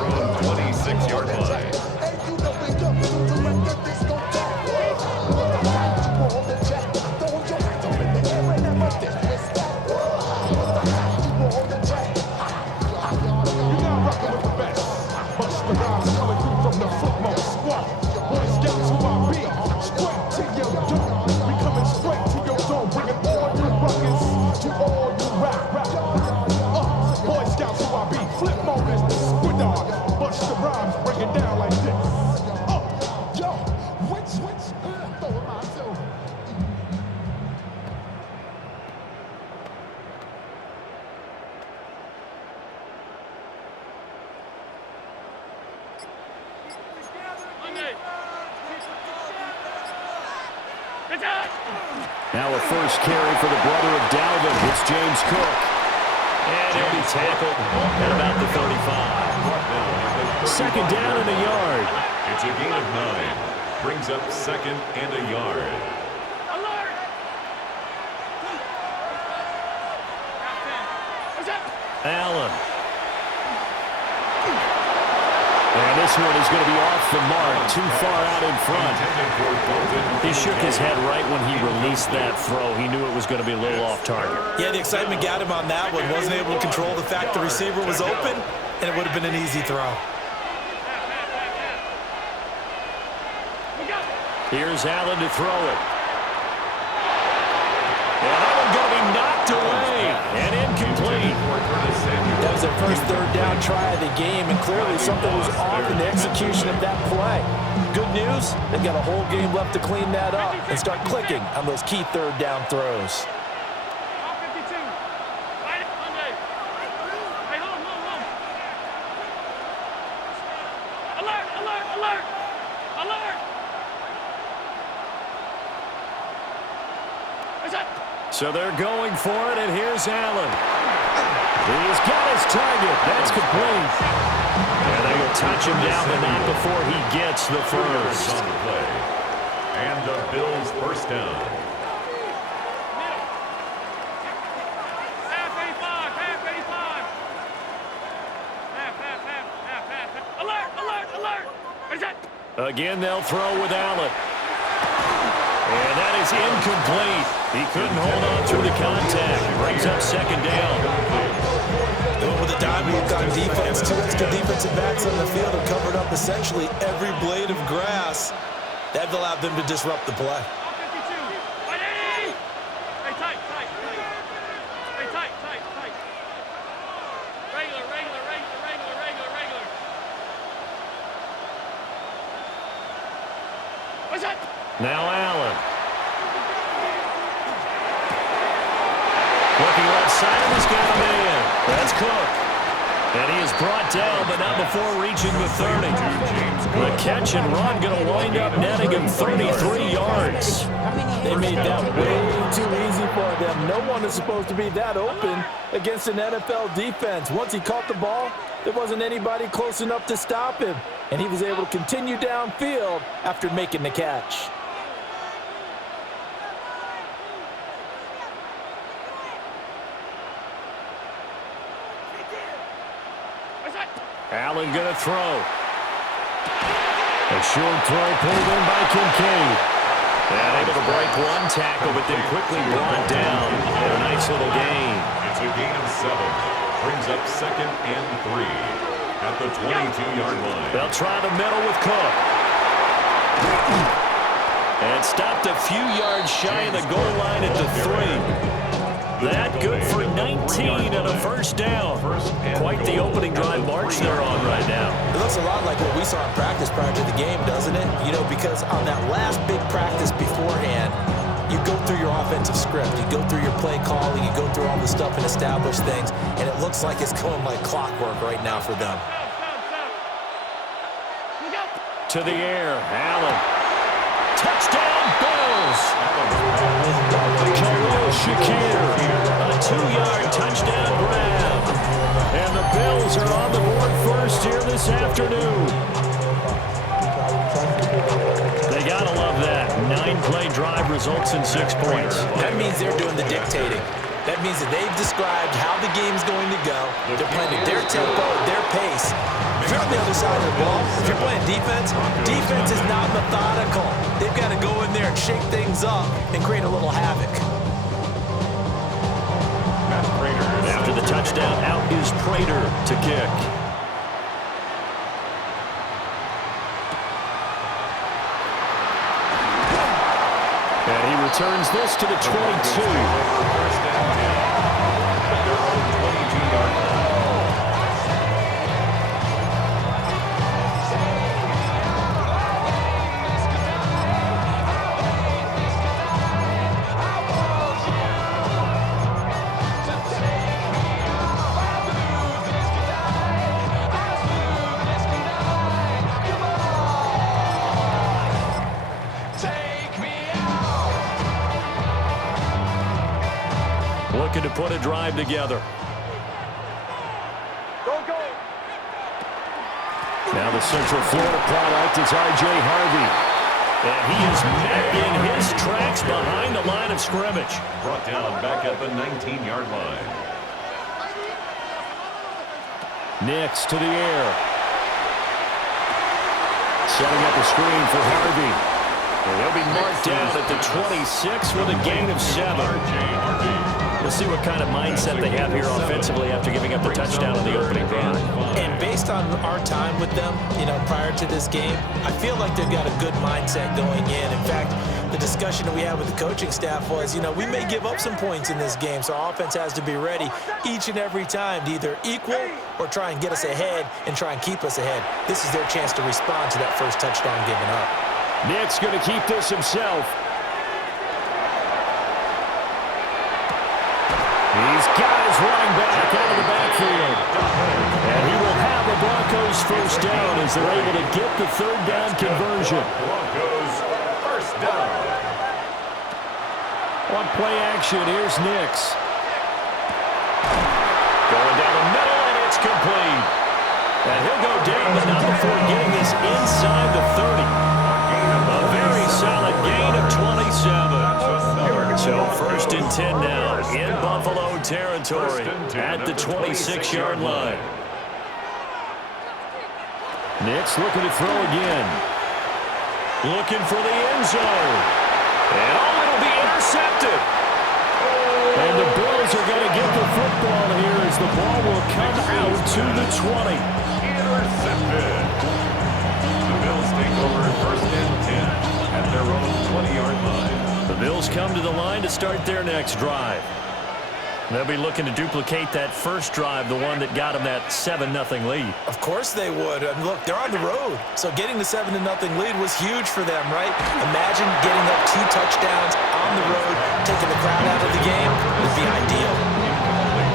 their own 26-yard line. Now a first carry for the brother of Dalvin. It's James Cook. And he'll be tackled at about the 35. Second down and a yard. It's a gain of 9. Brings up second and a yard. Allen. And this one is going to be off the mark, too far out in front. He shook his head right when he released that throw. He knew it was going to be a little off target. Yeah, the excitement got him on that one. Wasn't able to control the fact the receiver was open, and it would have been an easy throw. Here's Allen to throw it. And that one's going to be knocked away and incomplete. That was their first third down try of the game, and clearly something was off in the execution of that play. Good news, they've got a whole game left to clean that up and start clicking on those key third down throws. So they're going for it, and here's Allen. He's got his target. That's complete. And they will touch him down, but not before he gets the first. On the play. And the Bills first down. Again, they'll throw with Allen. And that is incomplete. He couldn't hold on through the contact. Brings up second down. Going with a dime look on defense. 2 extra defensive backs on the field have covered up essentially every blade of grass. That allowed them to disrupt the play. Now Allen. Looking left side, and he's got a man. That's Cook. And he is brought down, but not before reaching the 30. The catch and run going to wind up netting him 33 yards. They made that way too easy for them. No one is supposed to be that open against an NFL defense. Once he caught the ball, there wasn't anybody close enough to stop him. And he was able to continue downfield after making the catch. Allen going to throw. A short throw pulled in by Kincaid. And able to break one tackle, but then quickly brought down. And a nice little gain. It's a gain of 7. Brings up second and 3 at the 22-yard line. They'll try the middle with Cook. And stopped a few yards shy of the goal line at the 3. That good for 19 and a first down. Quite the opening drive march they're on right now. It looks a lot like what we saw in practice prior to the game, doesn't it? You know, because on that last big practice beforehand, you go through your offensive script, you go through your play calling, you go through all the stuff and establish things, and it looks like it's going like clockwork right now for them. To the air, Allen. Touchdown, Bills! Khalil Shakir, a 2-yard touchdown grab. And the Bills are on the board first here this afternoon. They gotta love that. 9-play drive results in 6 points. That means they're doing the dictating. That means that they've described how the game's going to go. They're playing at their tempo, at their pace. If you're on the other side of the ball, if you're playing defense, defense is not methodical. They've got to go in there and shake things up and create a little havoc. After the touchdown, out is Prater to kick. And he returns this to the 22. First down 10 at their own 22-yard line. Looking to put a drive together. Now the Central Florida product is R.J. Harvey. And he is met in his tracks behind the line of scrimmage. Brought down back at the 19-yard line. Nix to the air. Setting up a screen for Harvey. And he'll be marked down at the 26 with a gain of 7. We'll see what kind of mindset they have here offensively after giving up the touchdown on the opening drive. And based on our time with them, prior to this game, I feel like they've got a good mindset going in. In fact, the discussion that we had with the coaching staff was, we may give up some points in this game, so our offense has to be ready each and every time to either equal or try and get us ahead and try and keep us ahead. This is their chance to respond to that first touchdown given up. Nick's going to keep this himself. He's got his running back out of the backfield. And he will have a Broncos first down as they're able to get the third down conversion. Broncos first down. On play action, here's Nix. Going down the middle, and it's complete. And he'll go down, but not before getting this inside the 30. A very solid gain of 27. So first and 10 now in Buffalo territory at the 26-yard line. Nix looking to throw again. Looking for the end zone. And it'll be intercepted. And the Bills are going to get the football here as the ball will come out to the 20. Intercepted. The Bills take over first and 10 at their own 20-yard line. The Bills come to the line to start their next drive. They'll be looking to duplicate that first drive, the one that got them that 7-0 lead. Of course they would. And look, they're on the road. So getting the 7-0 lead was huge for them, right? Imagine getting up 2 touchdowns on the road, taking the crowd out of the game would be ideal.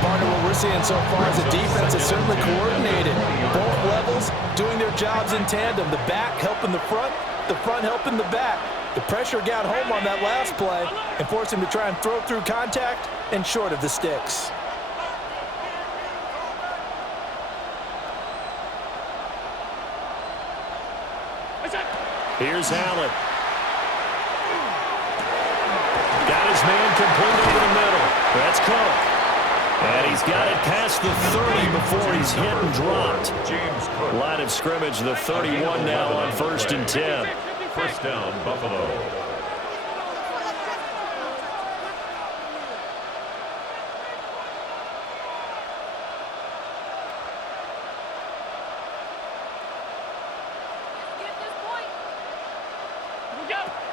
Partner, what we're seeing so far is the defense is certainly coordinated. Both levels doing their jobs in tandem. The back helping the front helping the back. The pressure got home on that last play and forced him to try and throw through contact and short of the sticks. Here's Allen. Got his man complete over the middle. That's Cook. And he's got it past the 30 before he's hit and dropped. Line of scrimmage, the 31 now on first and 10. First down, Buffalo.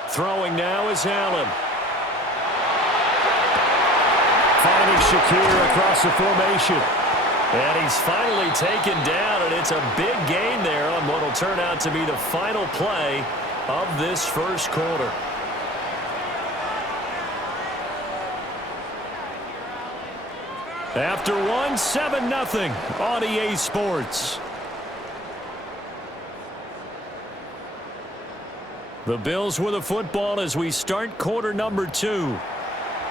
Throwing now is Allen. Finding Shakir across the formation. And he's finally taken down, and it's a big gain there on what will turn out to be the final play of this first quarter. After one, 7-0 on EA Sports. The Bills with a football as we start quarter number 2.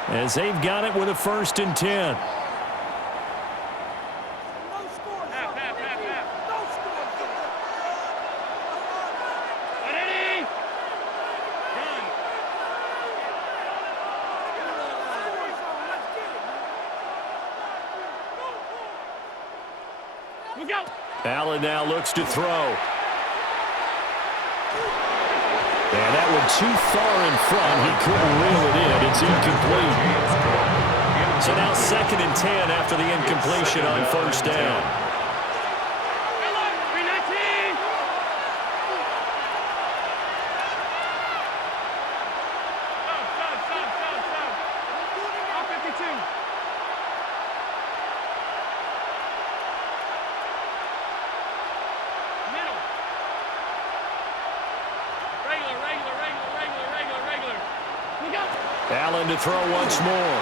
As they've got it with a first and 10. Allen now looks to throw. And that one too far in front. He couldn't reel it in. It's incomplete. So now 2nd and 10 after the incompletion on first down. Allen to throw once more.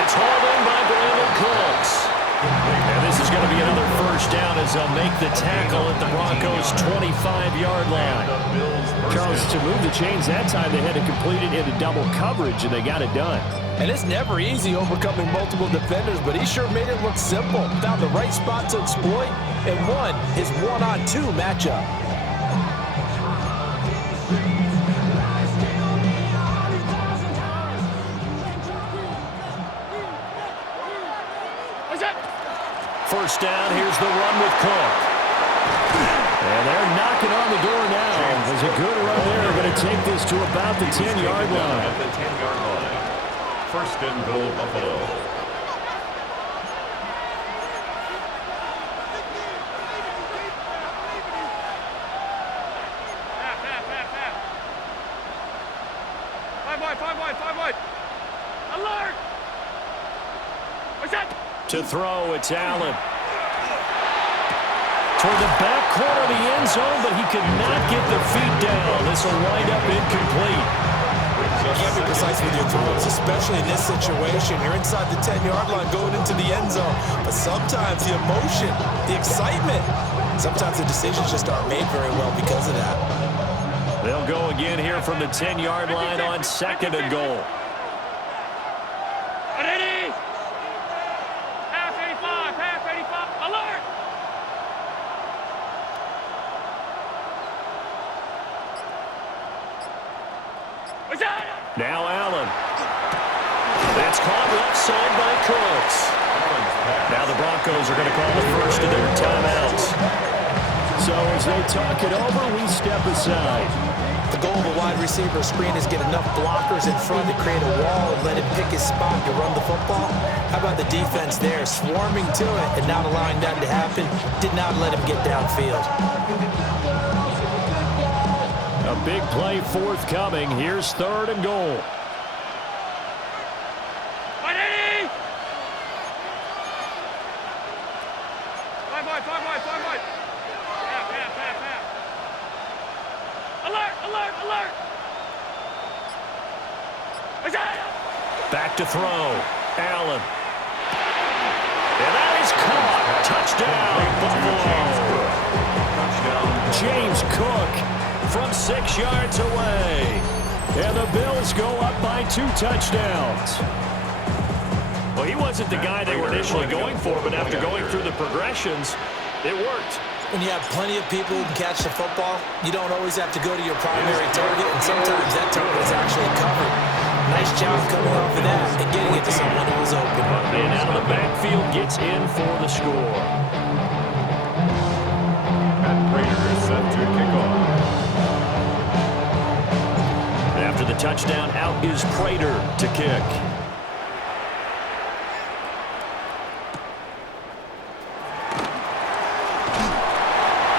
It's hauled in by Brandon Cooks. And this is going to be another first down as they'll make the tackle at the Broncos' 25-yard line. Charles, to move the chains that time, they had to complete it into double coverage, and they got it done. And it's never easy overcoming multiple defenders, but he sure made it look simple. Found the right spot to exploit and won his 1-on-2 matchup. First down, here's the run with Cook. And they're knocking on the door now. There's a good run there. They're going to take this to about the 10-yard line. At the 10-yard line. First and goal, Buffalo. Five wide. Alert! What's that? To throw, it's Allen. Toward the back corner of the end zone, but he could not get the feet down. This will wind up incomplete. You can't be precise with your throws, especially in this situation. You're inside the 10-yard line going into the end zone. But sometimes the emotion, the excitement, sometimes the decisions just aren't made very well because of that. They'll go again here from the 10-yard line on 2nd and goal. Ready? Half 85. Alert! What's that? Now Allen. That's caught left side by Cooks. Now the Broncos are going to call the first of their timeouts. So as they talk it over, we step aside. The goal of a wide receiver screen is get enough blockers in front to create a wall and let him pick his spot to run the football. How about the defense there, swarming to it and not allowing that to happen? Did not let him get downfield. A big play forthcoming. Here's 3rd and goal. Ready? Five wide. Half. Alert! What's that? Back to throw. Allen. And that is caught. Touchdown, Buffalo. James Cook from 6 yards away. And the Bills go up by 2 touchdowns. Well, he wasn't the guy they were initially going for, but after going through the progressions, it worked. When you have plenty of people who can catch the football, you don't always have to go to your primary target, and sometimes that target is actually covered. Nice job coming off of that and getting it to someone who was open. And out of the backfield gets in for the score. Matt Prater is set to kick off. After the touchdown, out is Prater to kick.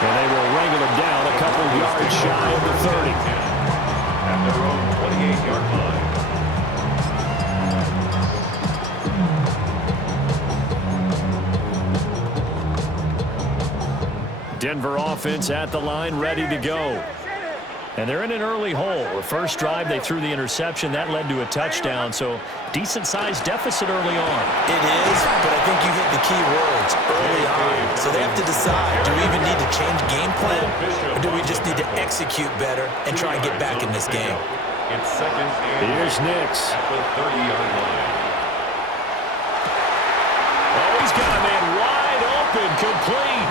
And they will wrangle him down a couple yards shy of the 30. At their own 28-yard line. Denver offense at the line, ready to go. And they're in an early hole. The first drive, they threw the interception. That led to a touchdown, so decent-sized deficit early on. It is, but I think you hit the key words early on. So they have to decide, do we even need to change game plan, or do we just need to execute better and try and get back in this game? It's 2nd and Here's Nix. at the 30-yard line. Oh, he's got a man wide open, complete.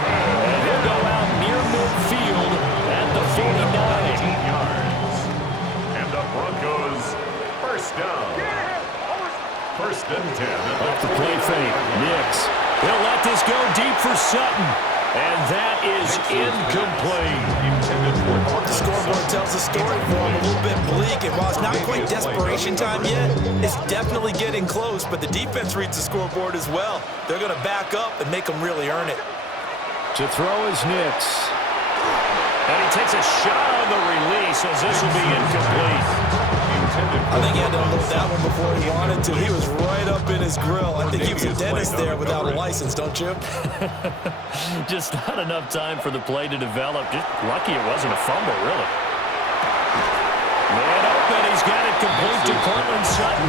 And he'll go out near midfield at the 49. 18 yards. And the Broncos first down. First and 10. Off the play fake. Nix. He'll let let this go deep for Sutton. And that is incomplete. The scoreboard tells the story for him, a little bit bleak. And while it's not quite desperation time yet, it's definitely getting close. But the defense reads the scoreboard as well. They're going to back up and make them really earn it. To throw is Nix. And he takes a shot on the release as this will be incomplete. I think he had to unload that one before he wanted to. He was right up in his grill. I think he was a dentist there without a license, don't you? Just not enough time for the play to develop. Just lucky it wasn't a fumble, really. Man open, he's got it complete to Cortland Sutton.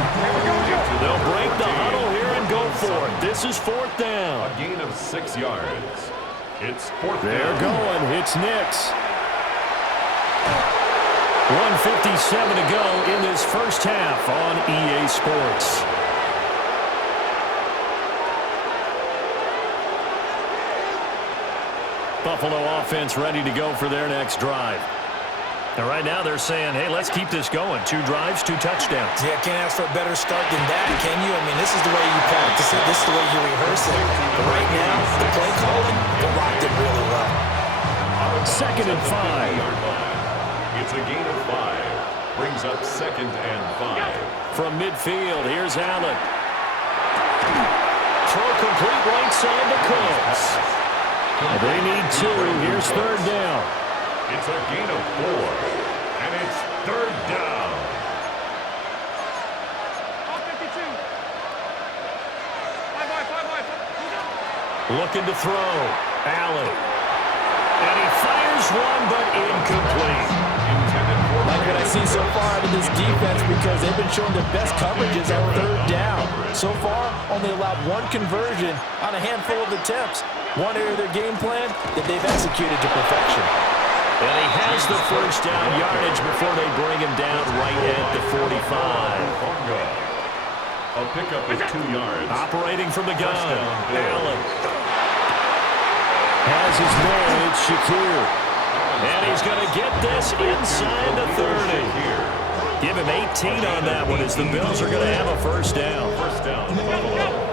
They'll break the huddle here and go for it. This is 4th down. A gain of 6 yards. It's 4th down. They're going. It's Nix. 1:57 to go in this first half on EA Sports. Buffalo offense ready to go for their next drive. And right now they're saying, hey, let's keep this going. 2 drives, 2 touchdowns. Yeah, can't ask for a better start than that, can you? I mean, this is the way you practice it. This is the way you rehearse it. But right now, the play calling, they're locked in really well. 2nd and 5. It's a gain of 5. Brings up 2nd and 5. From midfield, here's Allen. Throw complete right side to Cooks. They need 2. Here's 3rd down. It's a gain of 4. And it's 3rd down. All 52. 5 wide. Looking to throw. Allen. And he fires one, but incomplete. Like what I see so far out of this defense, because they've been showing their best coverages on 3rd down. So far, only allowed 1 conversion on a handful of attempts. One area of their game plan that they've executed to perfection. And he has the first down yardage before they bring him down right at the 45. A pickup of 2 yards. Operating from the gun. Allen has his man. It's Shakir. And he's going to get this inside the 30. Give him 18 on that one as the Bills are going to have a first down. First down, Buffalo.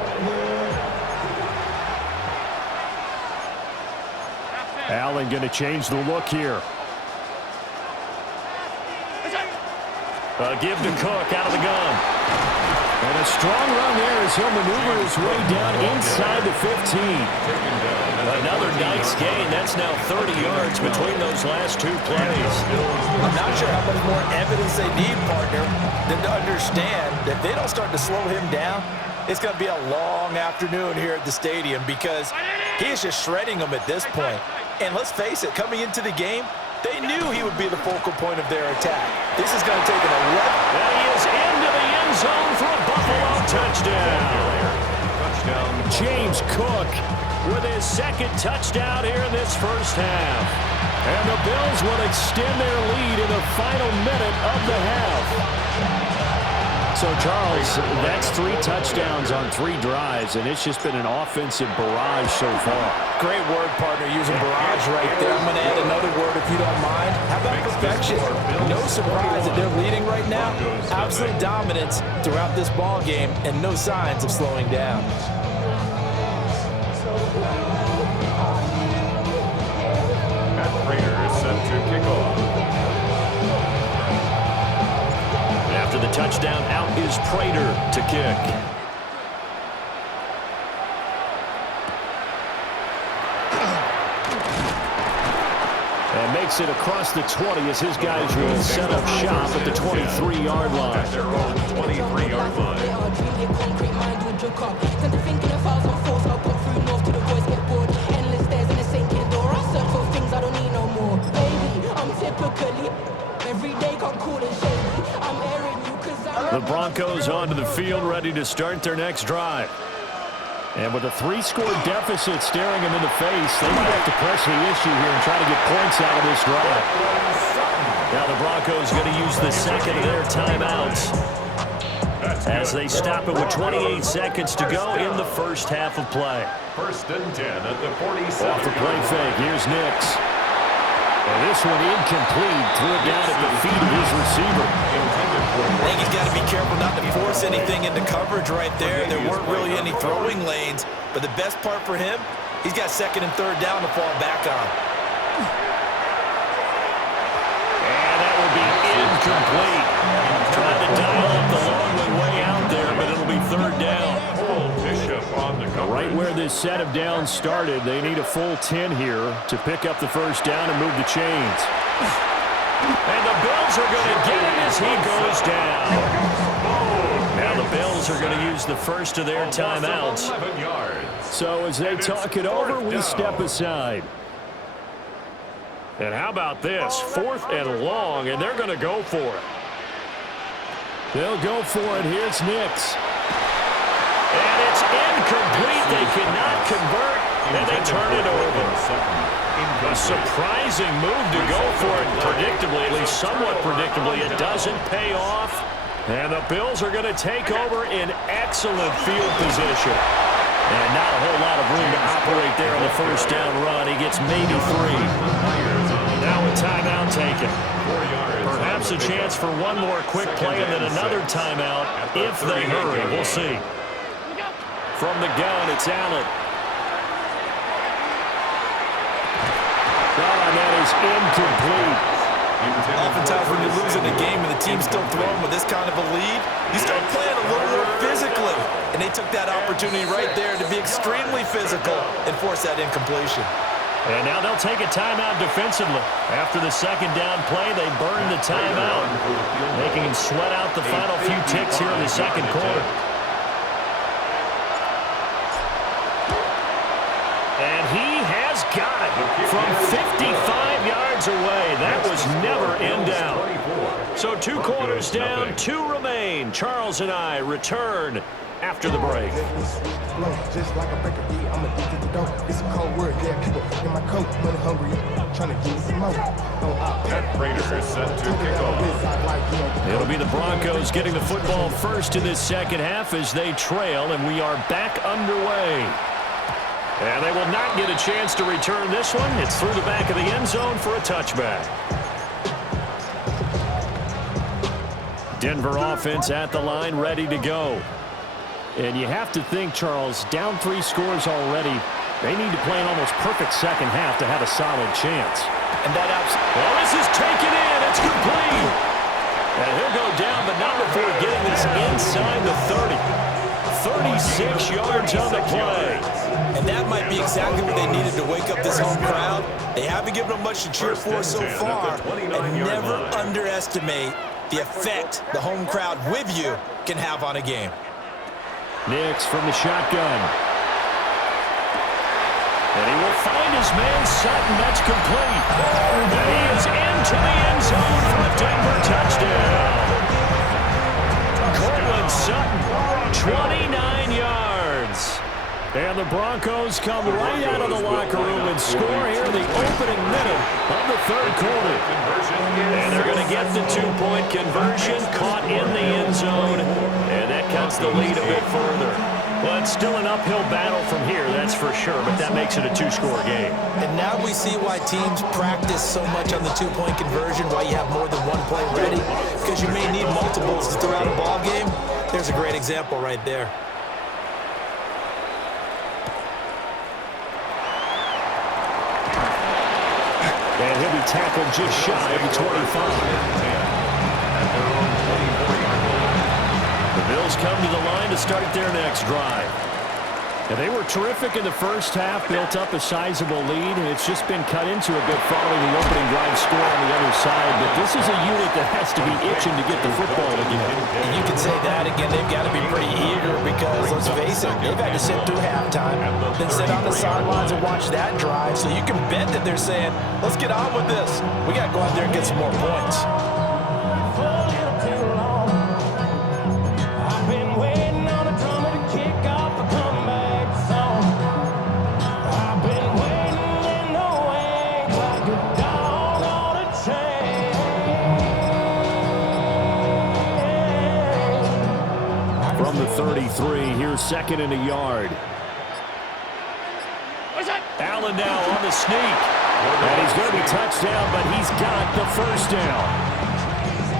Allen going to change the look here. Give to Cook out of the gun. And a strong run there as he'll maneuver his way down inside the 15. Another nice gain. That's now 30 yards between those last 2 plays. I'm not sure how much more evidence they need, partner, than to understand that if they don't start to slow him down, it's going to be a long afternoon here at the stadium because he is just shredding them at this point. And let's face it, coming into the game, they knew he would be the focal point of their attack. This is going to take an 11. And he is into the end zone for a Buffalo touchdown. James Cook with his 2nd touchdown here in this first half. And the Bills will extend their lead in the final minute of the half. So, Charles, that's 3 touchdowns on 3 drives, and it's just been an offensive barrage so far. Great word, partner, using barrage right there. I'm going to add another word if you don't mind. How about perfection? No surprise that they're leading right now. Absolute dominance throughout this ball game and no signs of slowing down. Matt Prater is set to kick off. After the touchdown, out is Prater to kick. And makes it across the 20 as his guys will set up shop at the 23-yard line. At their own 23-yard line. The Broncos onto the field, ready to start their next drive. And with a 3-score deficit staring them in the face, they might have to press the issue here and try to get points out of this drive. Now the Broncos going to use the 2nd of their timeouts as they stop it with 28 seconds to go in the first half of play. 1st and 10 at the 47. Off the play fake, here's Nix. And this one incomplete. Threw it down at the feet of his receiver. I think he's got to be careful not to force anything into coverage right there. There weren't really any throwing lanes, but the best part for him, he's got second and third down to fall back on. And that will be incomplete. Trying to dial up the long one way out there, but it'll be third down. Right where this set of downs started, they need a full 10 here to pick up the first down and move the chains. And the Bills are going to get him as he goes down. Now the Bills are going to use the first of their timeouts. So as they talk it over, we step aside. And how about this? 4th and long, and they're going to go for it. They'll go for it. Here's Nix. And it's incomplete. They cannot convert, and they turn it over. A surprising move to go for it predictably, at least somewhat predictably. It doesn't pay off. And the Bills are going to take over in excellent field position. And not a whole lot of room to operate there on the first down run. He gets maybe 3. Now a timeout taken. Perhaps a chance for one more quick play and then another timeout if they hurry. We'll see. From the gun, it's Allen. And that is incomplete. Oftentimes when you're losing a game and the team's still throwing with this kind of a lead, you start playing a little more physically. And they took that opportunity right there to be extremely physical and force that incompletion. And now they'll take a timeout defensively. After the second down play, they burn the timeout, making him sweat out the final few ticks here in the second quarter. And he has got it from 55 yards away. That was never in doubt. So 2 quarters down, 2 remain. Charles and I return after the break. Just like a breaker, I'm addicted to dope. It's a cold word, yeah, people in my coat, money hungry, trying to get me some more. Raiders set to kick off. It'll be the Broncos getting the football first in this second half as they trail, and we are back underway. And they will not get a chance to return this one. It's through the back of the end zone for a touchback. Denver offense at the line, ready to go. And you have to think, Charles, down 3 scores already. They need to play an almost perfect second half to have a solid chance. And that well, this is taken in. It's complete. And he'll go down, but not before getting this inside the 30. 36 yards on the play. And that might be exactly what they needed to wake up this home crowd. They haven't given them much to cheer for so far. And never underestimate the effect the home crowd with you can have on a game. Nix from the shotgun. And he will find his man Sutton. That's complete. And he is into the end zone for a Denver touchdown. Cortland Sutton, 29 yards. And the Broncos come right out of the locker room and score here in the opening minute of the third quarter. And they're going to get the 2-point conversion, caught in the end zone, and that cuts the lead a bit further. Well, it's still an uphill battle from here, that's for sure, but that makes it a 2-score game. And now we see why teams practice so much on the 2-point conversion, why you have more than one play ready, because you may need multiples throughout a ball game. There's a great example right there. And he'll be tackled just shy of the 25. The Bills come to the line to start their next drive. And they were terrific in the first half, built up a sizable lead, and it's just been cut into a bit following the opening drive score on the other side. But this is a unit that has to be itching to get the football again. And you can say that again. They've got to be pretty eager because, let's face it, they've had to sit through halftime, then sit on the sidelines and watch that drive. So you can bet that they're saying, let's get on with this. We got to go out there and get some more points. From the 33, here's second and a yard. What's that? Allen Allen now on the sneak. And he's going to be touchdown, but he's got the first down.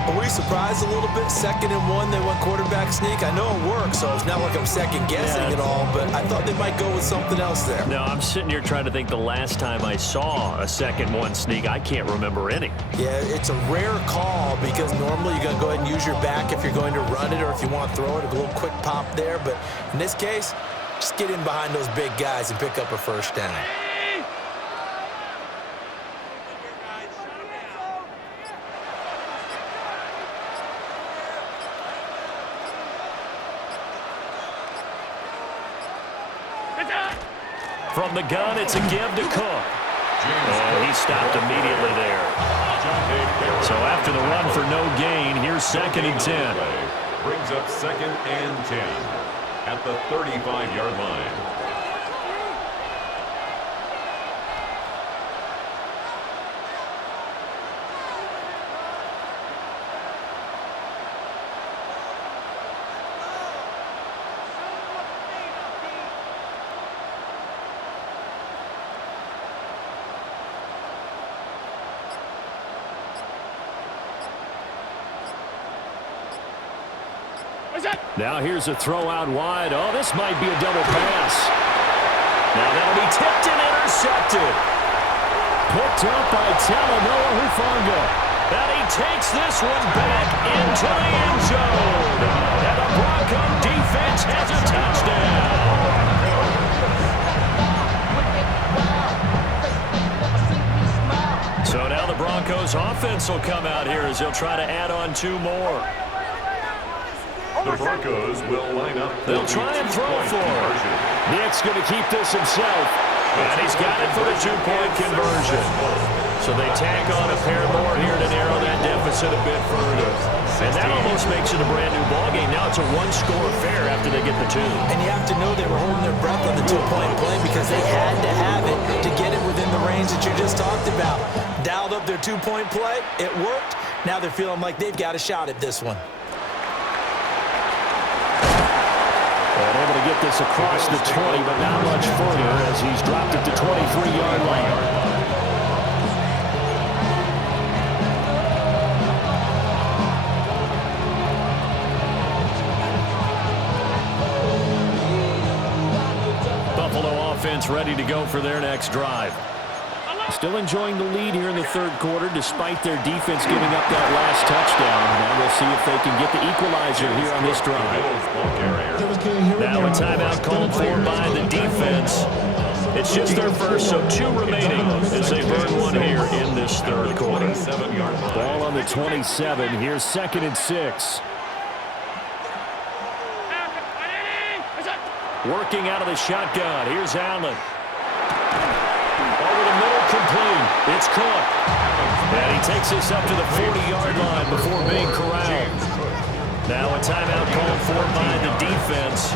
Were we surprised a little bit? 2nd and 1, they went quarterback sneak. I know it works, so it's not like I'm second-guessing it all, but I thought they might go with something else there. No, I'm sitting here trying to think the last time I saw a 2nd-1 sneak. I can't remember any. Yeah, it's a rare call because normally you're going to go ahead and use your back if you're going to run it or if you want to throw it, a little quick pop there. But in this case, just get in behind those big guys and pick up a first down. From the gun, it's a give to Cook. And he stopped immediately there. So after the run for no gain, here's 2nd and 10. Brings up 2nd and 10 at the 35-yard line. Now here's a throw out wide. Oh, this might be a double pass. Now that'll be tipped and intercepted. Picked up by Talanoa Hufanga. And he takes this one back into the end zone. And the Bronco defense has a touchdown. So now the Broncos offense will come out here as they'll try to add on 2 more. The Broncos will line up. They'll try and throw for it. Nick's going to keep this himself. And he's got it for the 2-point conversion. So they tack on a pair more here to narrow that deficit a bit further. And that almost makes it a brand-new ballgame. Now it's a 1-score affair after they get the 2. And you have to know they were holding their breath on the 2-point play because they had to have it to get it within the range that you just talked about. Dialed up their 2-point play. It worked. Now they're feeling like they've got a shot at this one. And able to get this across the 20, but not much further as he's dropped it to 23-yard line. Buffalo offense ready to go for their next drive. Still enjoying the lead here in the 3rd quarter despite their defense giving up that last touchdown. Now we'll see if they can get the equalizer here on this drive. Now a timeout called for by the defense. It's just their first, so 2 remaining as they burn one here in this 3rd quarter. Ball on the 27. Here's 2nd and 6. Working out of the shotgun. Here's Allen. Over the middle, complete. It's Cook. And he takes this up to the 40-yard line before being corralled. Now a timeout called for by the defense.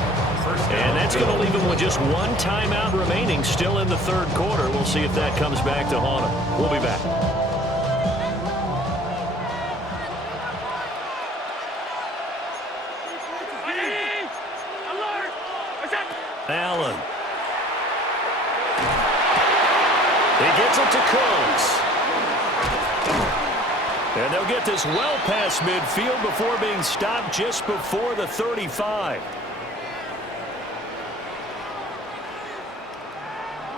And that's going to leave him with just 1 timeout remaining still in the 3rd quarter. We'll see if that comes back to haunt him. We'll be back. Allen. He gets it to Cooks. And they'll get this well past midfield before being stopped just before the 35.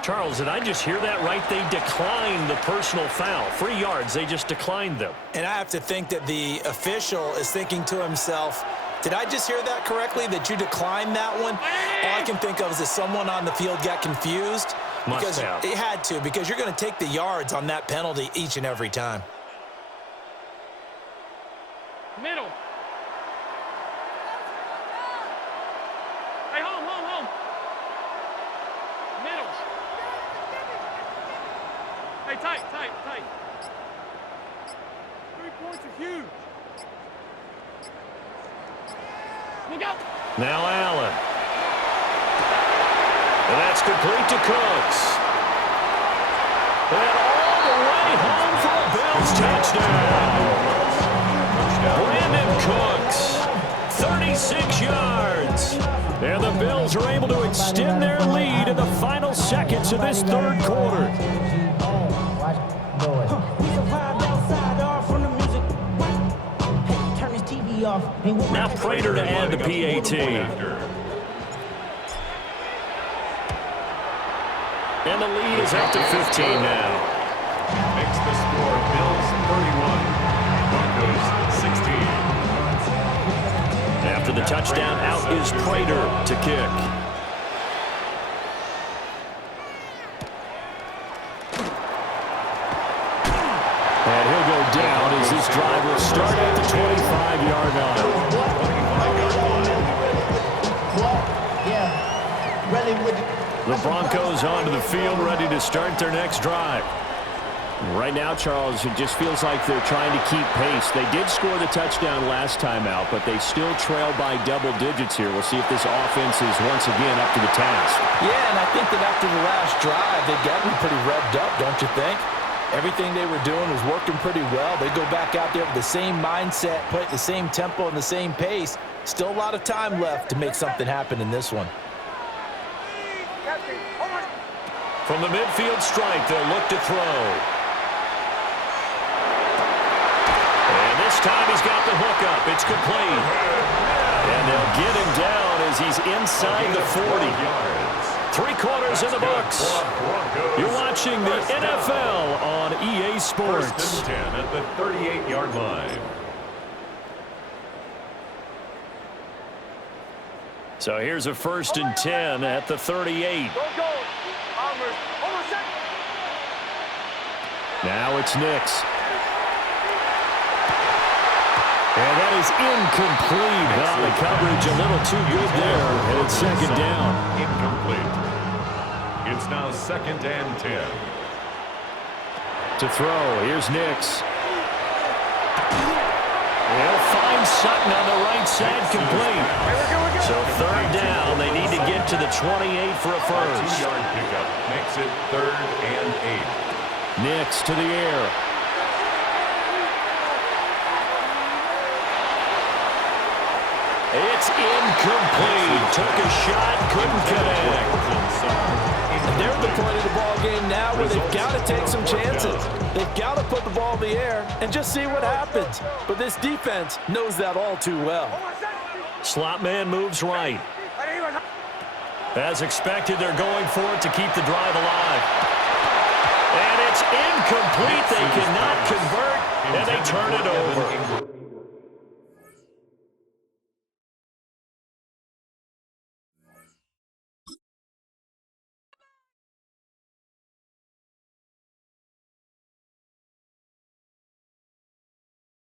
Charles, did I just hear that right? They declined the personal foul. 3 yards, they just declined them. And I have to think that the official is thinking to himself, did I just hear that correctly, that you declined that one? All I can think of is that someone on the field got confused. Must have. It had to, because you're going to take the yards on that penalty each and every time. Middle. Hey, home. Middle. Hey, tight. 3 points are huge. Look out. Now Allen. And that's complete to Cooks. And all the way home for a Bills touchdown. Brandon Cooks, 36 yards. And the Bills are able to extend their lead in the final seconds of this third quarter. Now Prater to add the PAT. And the lead is up to 15 now. Makes the score Bills 31, Broncos 16. After the touchdown, out is Prater to kick. And he'll go down as this drive will start at the 25-yard line. The Broncos onto the field, ready to start their next drive. Right now, Charles, it just feels like they're trying to keep pace. They did score the touchdown last time out, but they still trail by double digits here. We'll see if this offense is once again up to the task. Yeah, and I think that after the last drive, they've got to be pretty revved up, don't you think? Everything they were doing was working pretty well. They go back out there with the same mindset, play at the same tempo and the same pace. Still a lot of time left to make something happen in this one. From the midfield strike, they'll look to throw. And this time he's got the hook up. It's complete. And they'll get him down as he's inside the 40. 3 quarters in the books. You're watching the NFL on EA Sports. First and 10 at the 38-yard line. So here's a 1st and 10 at the 38. Now it's Nix. And that is incomplete. The coverage a little too good there. And it's 2nd down. Incomplete. It's now 2nd and 10. To throw, here's Nix. He'll find Sutton on the right side, complete. So 3rd down, they need to get to the 28 for a first. 2-yard pickup makes it 3rd and 8. Nix to the air. It's incomplete. Took a shot, couldn't connect. They're at the point of the ball game now where they've got to take some chances. They've got to put the ball in the air and just see what happens. But this defense knows that all too well. Slot man moves right. As expected, they're going for it to keep the drive alive. And it's incomplete. They cannot convert, and they turn it over.